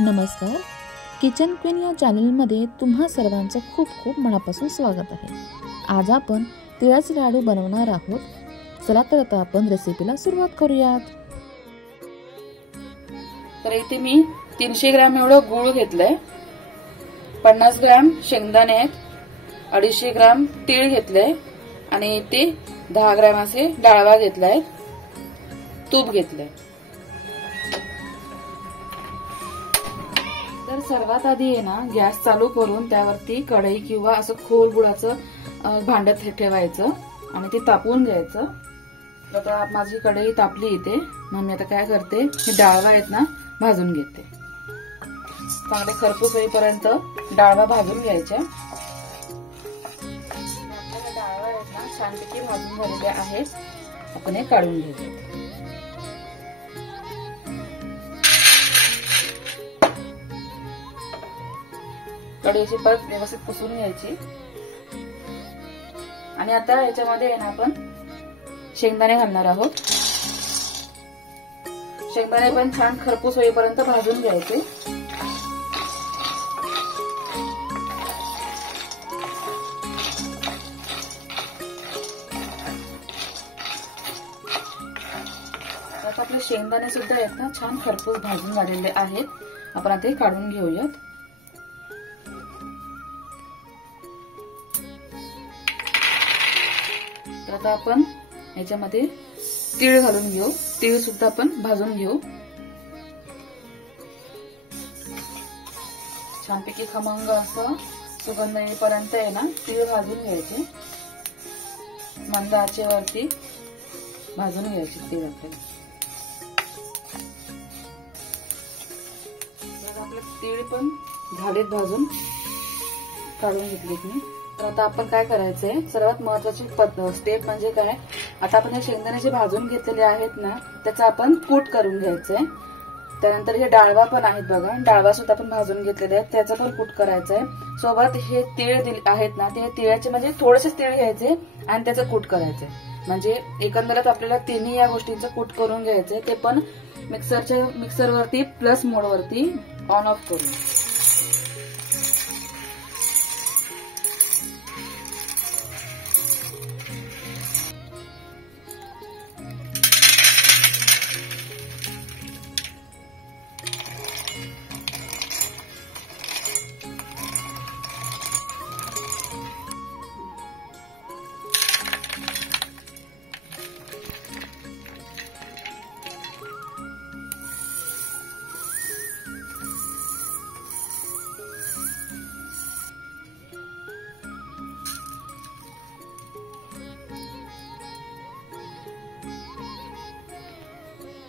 नमस्कार, kitchen queen या चॅनलमध्ये तुम्हा सर्वांचं खूप खूप मनापासून स्वागत आहे। आज आपण तिळाचे लाडू बनवणार आहोत। चला तर आता आपण रेसिपीला सुरुवात करूयात। तर इथे मी 300 ग्रॅम एवढं गूळ घेतलंय, 50 ग्रॅम शेंगदाणे आहेत, 250 ग्रॅम तीळ घेतले आणि इथे 10 ग्रॅम असे डाळवा घेतलाय, तूप घेतलंय। तर सर्वात आधी आहे ना गॅस चालू करून त्यावरती कढई किंवा असं खोल गुळाचं भांड ठेवायचं आणि ते तापवून घ्यायचं। आता माझी कढई तापली इथे, मग मी आता काय करते, हे डाळवा आहेत ना भाजून घेते। चांगले खरपूस होईपर्यंत डाळवा भाजून घ्यायच्या। डाळवा आहेत ना छानपैकी भाजून झालेले आहेत, आपण हे काढून घेऊया। कढईची परत व्यवस्थित पुसून घ्यायची आणि आता याच्यामध्ये आहे ना आपण शेंगदाणे घालणार आहोत। शेंगदाणे पण छान खरपूस होईपर्यंत भाजून घ्यायचे। आता आपले शेंगदाणे सुद्धा आहेत ना छान खरपूस भाजून झालेले आहेत, आपण आता हे काढून घेऊयात। तर आता आपण याच्यामध्ये तीळ घालून घेऊ, तीळ सुद्धा आपण भाजून घेऊ। छानपैकी खमंग असं सुगंध येईपर्यंत आहे ना तीळ भाजून घ्यायचे, मंद आचेवरती भाजून घ्यायचे तीळ आपल्याला। आपले तीळ पण झालेत भाजून, काढून घेतलेत मी। तर आता आपण काय करायचंय, सर्वात महत्वाची स्टेप म्हणजे काय, आता आपण हे शेंगदाणे जे भाजून घेतलेले आहेत ना त्याचा आपण कूट करून घ्यायचंय। त्यानंतर हे डाळवा पण आहेत बघा, डाळवा सुद्धा आपण भाजून घेतलेले आहेत, त्याचा पण कूट करायचंय। सोबत हे तीळ आहेत ना, ते तिळाचे म्हणजे थोडेसे तीळ घ्यायचे आणि त्याचं कूट करायचंय। म्हणजे एकंदरीत आपल्याला तिन्ही या गोष्टींचं कूट करून घ्यायचंय, ते पण मिक्सरवरती प्लस मोडवरती ऑन ऑफ करून।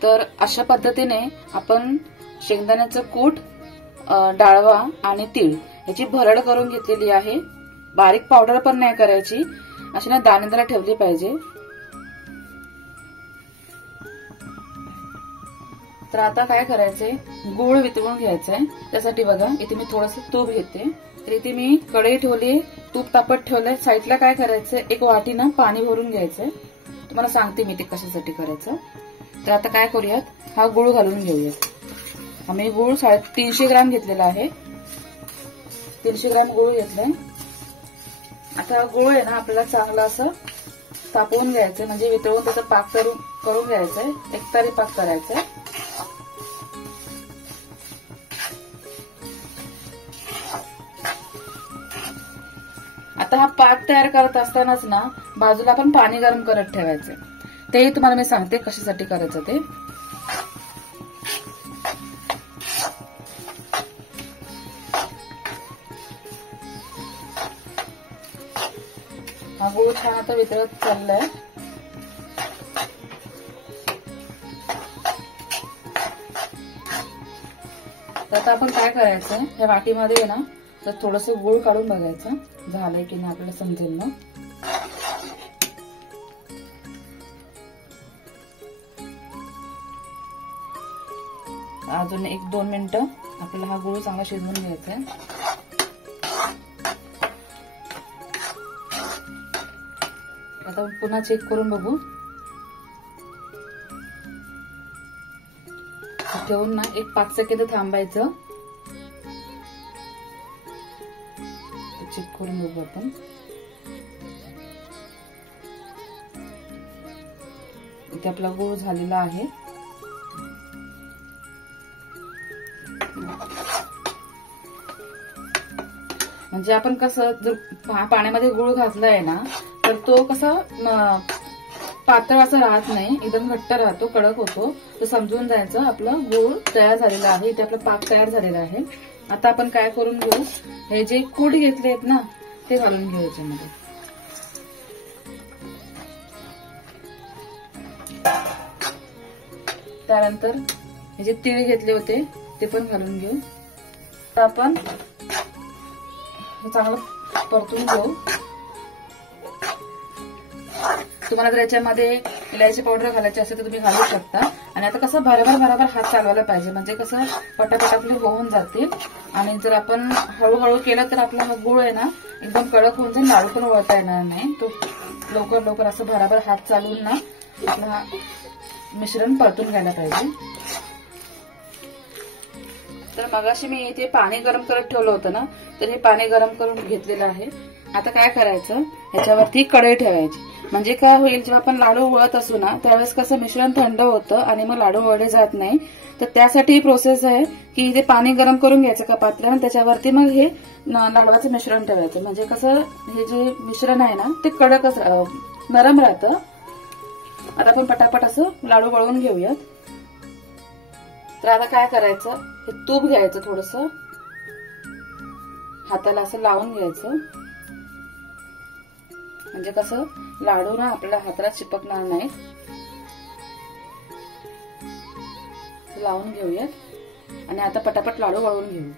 तर अशा पद्धतीने आपण शेंगदाण्याचं कूट, डाळवा आणि तीळ याची भरड करून घेतलेली आहे। बारीक पावडर पण नाही करायची, अशी ना दाणेदार ठेवली पाहिजे। तर आता काय करायचंय, गूळ वितळून घ्यायचंय। त्यासाठी बघा इथे मी थोडंसं तूप घेते। तर इथे मी कढई ठेवली, तूप तापत ठेवलंय। साईडला काय करायचंय, एक वाटी ना पाणी भरून घ्यायचंय। तुम्हाला सांगते मी ते कशासाठी करायचं। तर आता काय करूयात, हा गूळ घालून घेऊयात। आम्ही गूळ 350 ग्रॅम घेतलेला आहे, 300 ग्रॅम गूळ घेतलाय। आता गूळ आहे ना आपल्याला चांगलं असं तापवून घ्यायचंय, म्हणजे वितळून त्याचा पाक करून घ्यायचंय, एकतारी पाक करायचंय। आता हा पाक तयार करत असतानाच ना बाजूला आपण पाणी गरम करत ठेवायचंय। तेही तुम्हाला मी सांगते कशासाठी करायचं ते। हा गूळ छान आता वितळत चाललाय। तर आता आपण काय करायचं, या वाटीमध्ये ना तर थोडंसं गूळ काढून बघायचं, झालंय की नाही आपल्याला समजेल ना। अजून 1-2 मिनिटं आपल्याला हा गूळ चांगला शिजवून घ्यायचा आहे। आता पुन्हा चेक करून बघू। ठेवून ना एक 5 सेकंद थांबायचं चेक करून बघू आपण. इथे आपला गूळ झालेला आहे. म्हणजे आपण कसं जर पाण्यामध्ये गूळ घातलाय ना तर तो कसा पातळ असं राहत नाही, एकदम घट्ट राहतो, कडक होतो. तो समजून जायचं आपलं गूळ तयार झालेला आहे. इथे आपला पाक तयार झालेला आहे. आता आपण काय करून घेऊ, हे जे कूट घेतले आहेत ना ते घालून घेऊ याच्यामध्ये. त्यानंतर हे जे तीळ घेतले होते ते पण घालून घेऊ. तर आपण हे चांगलं परतून घेऊ. तुम्हाला जर याच्यामध्ये इलायची पावडर घालायची असेल तर तुम्ही घालू शकता. आणि आता कसं बरोबर हात चालवायला पाहिजे, म्हणजे कसं पटापट आपले होऊन जातील. आणि जर आपण हळूहळू केलं तर आपला गूळ आहे ना एकदम कडक होऊन जाईल, लाडू पण वळता येणार नाही. तो लवकर असं बरोबर हात चालवून ना आपला मिश्रण परतून घ्यायला पाहिजे. तर मगाशी मी इथे पाणी गरम करत ठेवलं होतं ना, तर हे पाणी गरम करून घेतलेलं आहे. आता काय करायचं, ह्याच्यावरती कढई ठेवायची. म्हणजे काय होईल, जेव्हा आपण लाडू वळत असू ना त्यावेळेस कसं मिश्रण थंड होतं आणि मग लाडू वळले जात नाही. तर त्यासाठी ही प्रोसेस आहे की इथे पाणी गरम करून घ्यायचं का पात्रात, त्याच्यावरती मग हे लाडवाचं मिश्रण ठेवायचं. म्हणजे कसं हे जे मिश्रण आहे ना ते कडकच नरम राहतं. आता आपण पटापट असं लाडू वळवून घेऊयात. तर आता काय करायचं, हे तूप घ्यायचं, थोडंसं हाताला असं लावून घ्यायचं. म्हणजे कसं लाडू ना आपल्या हाताला चिपकणार नाही. लावून घेऊयात आणि आता पटापट लाडू वळवून घेऊ.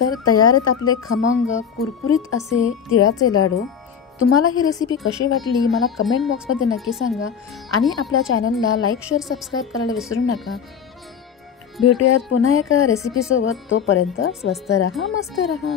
तर तयार आहेत आपले खमंग कुरकुरीत असे तिळाचे लाडू. तुम्हाला ही रेसिपी कशी वाटली मला कमेंट बॉक्समध्ये नक्की सांगा. आणि आपल्या चॅनलला लाईक, शेअर, सबस्क्राईब करायला विसरू नका. भेटूयात पुन्हा एका रेसिपीसोबत. तोपर्यंत स्वस्त रहा, मस्त रहा.